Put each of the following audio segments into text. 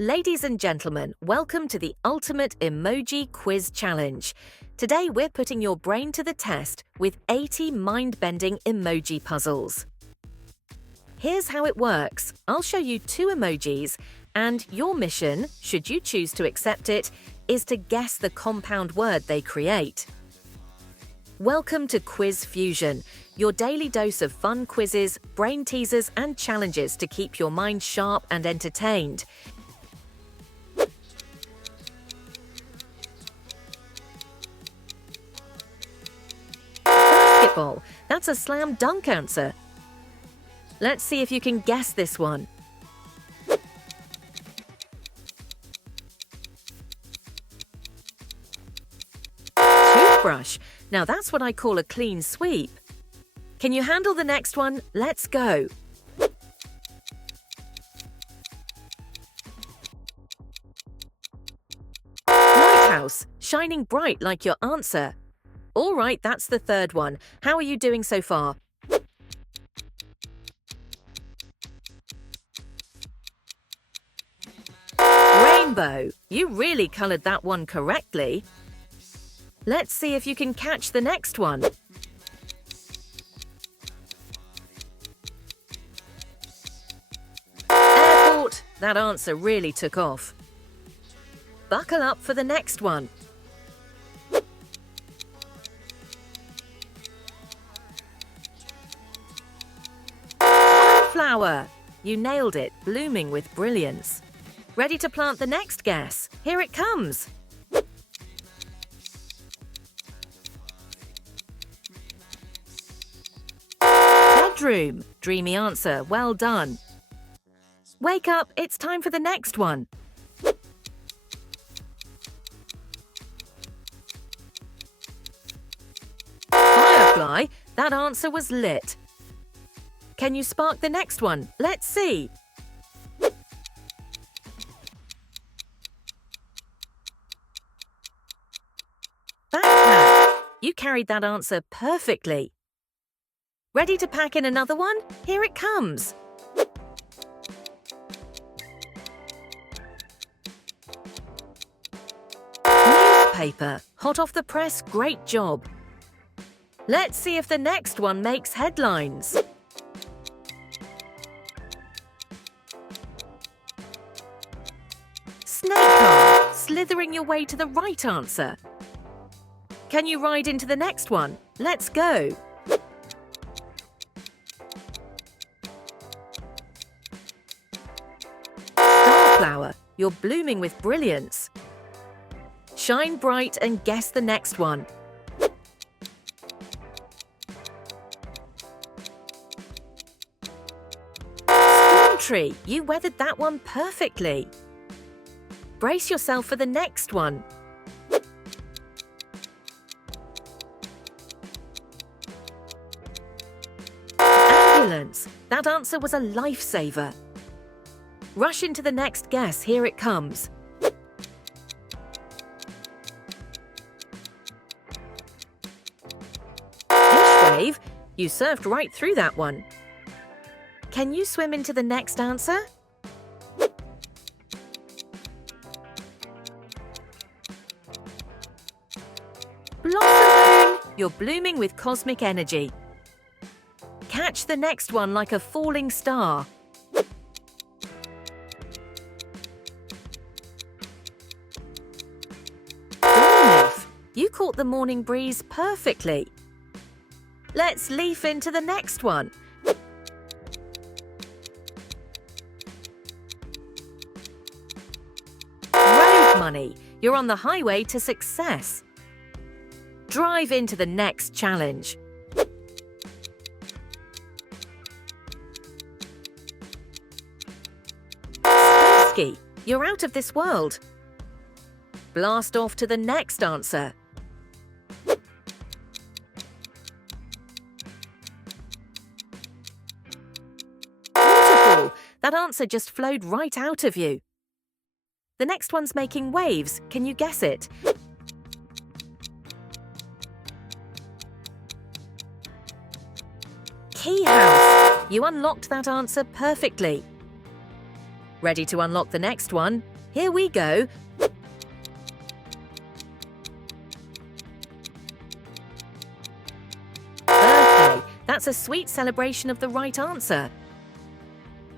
Ladies and gentlemen, welcome to the Ultimate Emoji Quiz Challenge. Today we're putting your brain to the test with 80 mind-bending emoji puzzles. Here's how it works. I'll show you two emojis, and your mission, should you choose to accept it, is to guess the compound word they create. Welcome to Quiz Fusion, your daily dose of fun quizzes, brain teasers, and challenges to keep your mind sharp and entertained. Basketball. That's a slam dunk answer. Let's see if you can guess this one. Toothbrush. Now that's what I call a clean sweep. Can you handle the next one? Let's go. Lighthouse. Shining bright like your answer. All right, that's the third one. How are you doing so far? Rainbow. You really colored that one correctly. Let's see if you can catch the next one. Airport. That answer really took off. Buckle up for the next one. Flower. You nailed it, blooming with brilliance. Ready to plant the next guess? Here it comes. Bedroom. Dreamy answer, well done. Wake up, it's time for the next one. Firefly. That answer was lit. Can you spark the next one? Let's see. Backpack. You carried that answer perfectly. Ready to pack in another one? Here it comes. Newspaper. Hot off the press, great job. Let's see if the next one makes headlines. Snake car. Slithering your way to the right answer. Can you ride into the next one? Let's go. Starflower. You're blooming with brilliance. Shine bright and guess the next one. Storm tree. You weathered that one perfectly. Brace yourself for the next one. Ambulance. That answer was a lifesaver. Rush into the next guess. Here it comes. Fish wave. You surfed right through that one. Can you swim into the next answer? Blossom moon. You're blooming with cosmic energy. Catch the next one like a falling star. Dawn leaf. You caught the morning breeze perfectly. Let's leaf into the next one. Road money. You're on the highway to success. Drive into the next challenge. Space ski. You're out of this world. Blast off to the next answer. Waterfall. That answer just flowed right out of you. The next one's making waves. Can you guess it? Key house. You unlocked that answer perfectly. Ready to unlock the next one? Here we go! Birthday! That's a sweet celebration of the right answer.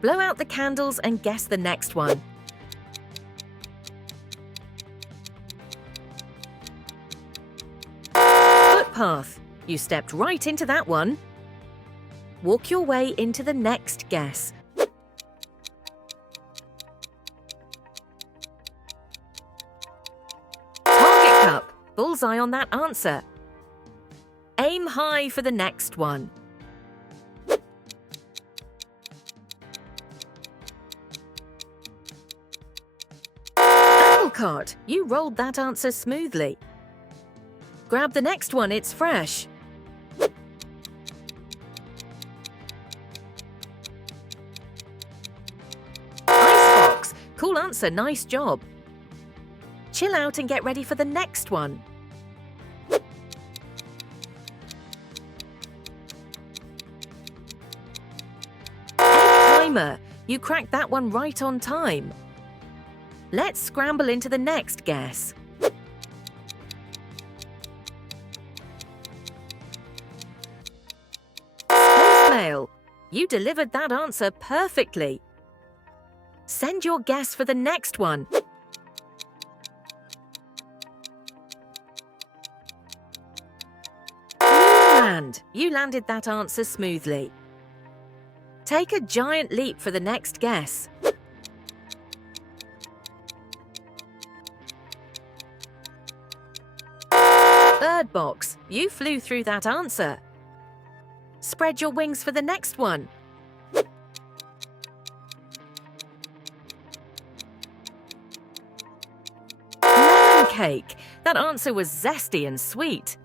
Blow out the candles and guess the next one. Footpath. You stepped right into that one. Walk your way into the next guess. Target cup. Bullseye on that answer. Aim high for the next one. Apple cart. You rolled that answer smoothly. Grab the next one, it's fresh. Icebox. Cool answer, nice job. Chill out and get ready for the next one. Egg timer. You cracked that one right on time. Let's scramble into the next guess. Mail. You delivered that answer perfectly. Send your guess for the next one. Moonland. You landed that answer smoothly. Take a giant leap for the next guess. Bird box. You flew through that answer. Spread your wings for the next one. Lemon cake. That answer was zesty and sweet.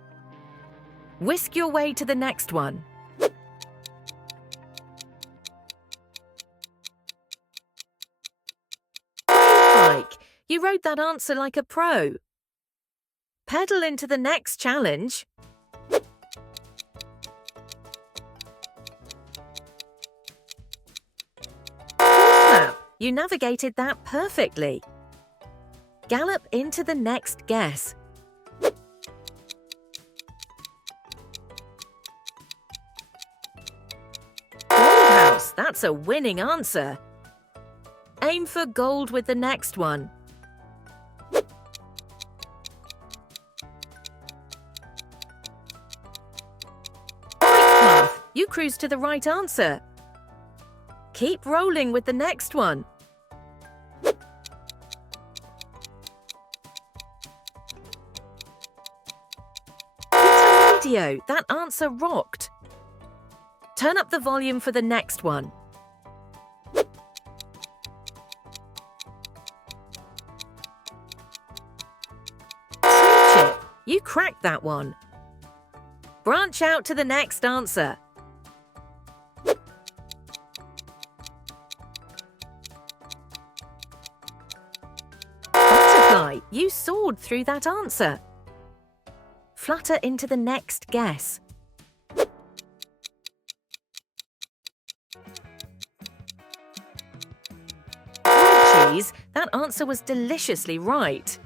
Whisk your way to the next one. Bike. You rode that answer like a pro. Pedal into the next challenge. You navigated that perfectly. Gallop into the next guess. Gold house, that's a winning answer. Aim for gold with the next one. Bike path, you cruise to the right answer. Keep rolling with the next one. Radio, that answer rocked. Turn up the volume for the next one. Chip, you cracked that one. Branch out to the next answer. You soared through that answer. Flutter into the next guess. Grilled cheese, that answer was deliciously right.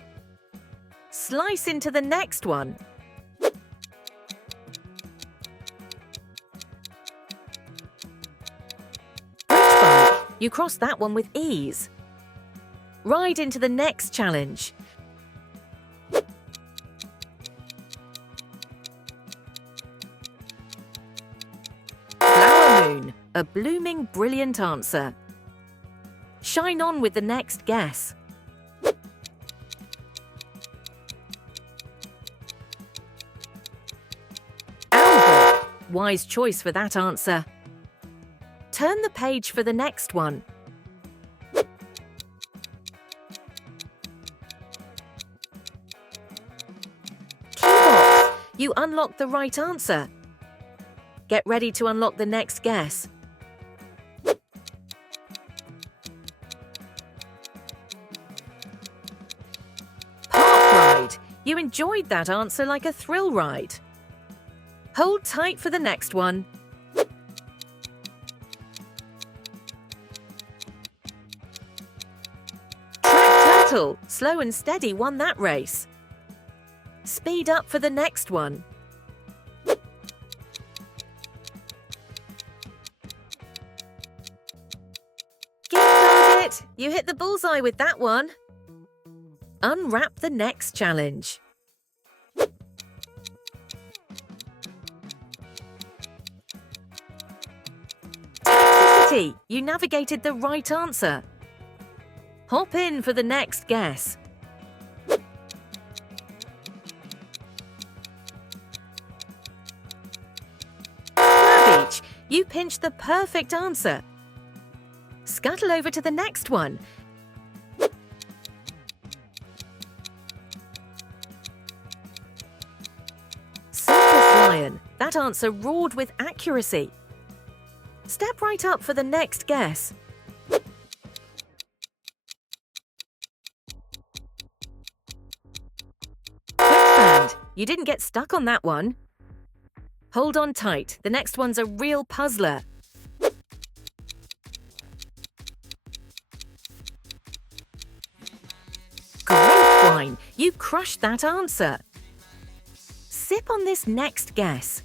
Slice into the next one. Bridge bike, you crossed that one with ease. Ride into the next challenge. Flower moon, a blooming, brilliant answer. Shine on with the next guess. Owl, wise choice for that answer. Turn the page for the next one. You unlocked the right answer. Get ready to unlock the next guess. Park ride. You enjoyed that answer like a thrill ride. Hold tight for the next one. Gentle, slow and steady won that race. Speed up for the next one. Get target! You hit the bullseye with that one. Unwrap the next challenge. Toxicity! You navigated the right answer. Hop in for the next guess. Beach! You pinched the perfect answer. Scuttle over to the next one. Circus lion. That answer roared with accuracy. Step right up for the next guess. Quicksand. You didn't get stuck on that one. Hold on tight. The next one's a real puzzler. Grapevine. You crushed that answer. Sip on this next guess.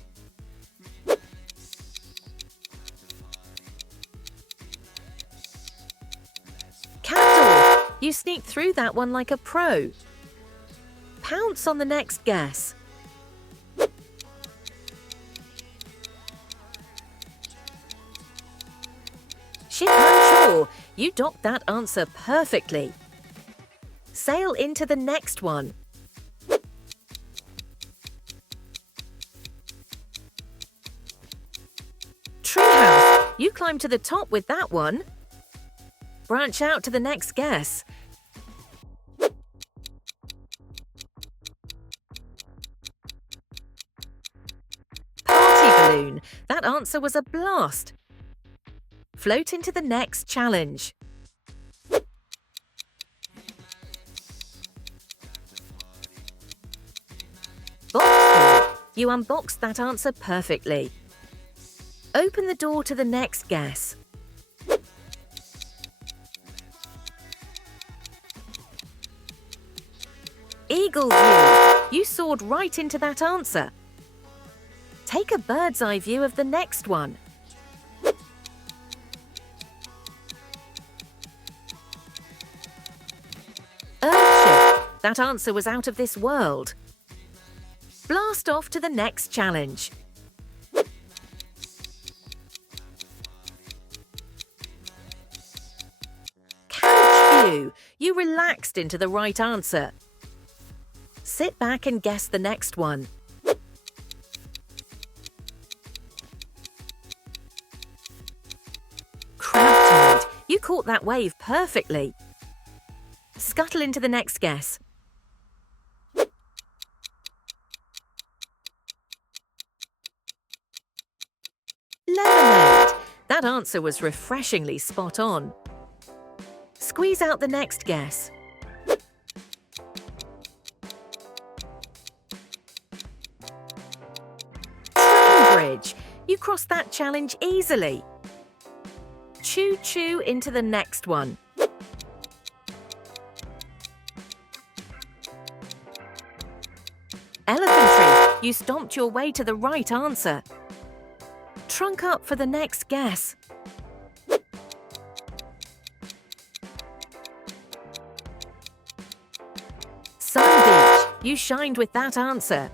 Captor. You sneaked through that one like a pro. Pounce on the next guess. Ship you docked that answer perfectly. Sail into the next one. Treehouse. You climbed to the top with that one. Branch out to the next guess. Party balloon. That answer was a blast. Float into the next challenge. Box door. You unboxed that answer perfectly. Open the door to the next guess. Eagle view. You soared right into that answer. Take a bird's eye view of the next one. Earthship. That answer was out of this world. Blast off to the next challenge. Couch view. You relaxed into the right answer. Sit back and guess the next one. Crab tide. You caught that wave perfectly. Scuttle into the next guess. Lemonade. That answer was refreshingly spot on. Squeeze out the next guess. Train bridge. You crossed that challenge easily. Choo-choo into the next one. Elephantry. You stomped your way to the right answer. Trunk up for the next guess. Sun beach. You shined with that answer.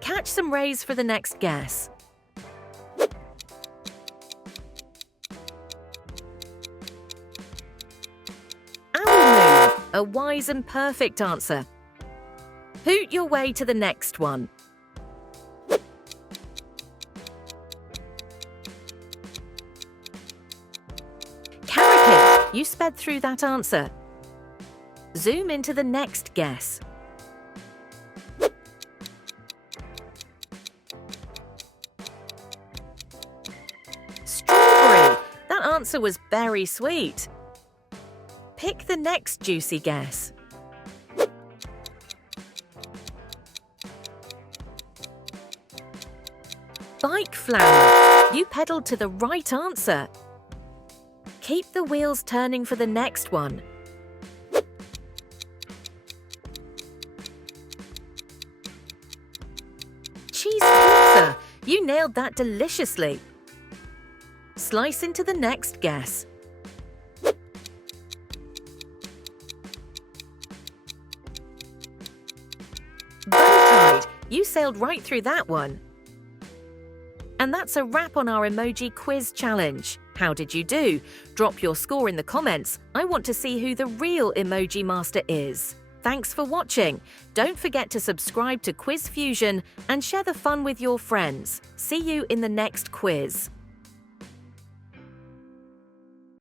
Catch some rays for the next guess. Owl moon. A wise and perfect answer. Hoot your way to the next one. Carrot. You sped through that answer. Zoom into the next guess. Strawberry. That answer was very sweet. Pick the next juicy guess. Bike flower. You pedaled to the right answer. Keep the wheels turning for the next one. You nailed that deliciously. Slice into the next guess. Bow-tied. You sailed right through that one. And that's a wrap on our emoji quiz challenge. How did you do? Drop your score in the comments. I want to see who the real emoji master is. Thanks for watching. Don't forget to subscribe to Quiz Fusion and share the fun with your friends. See you in the next quiz.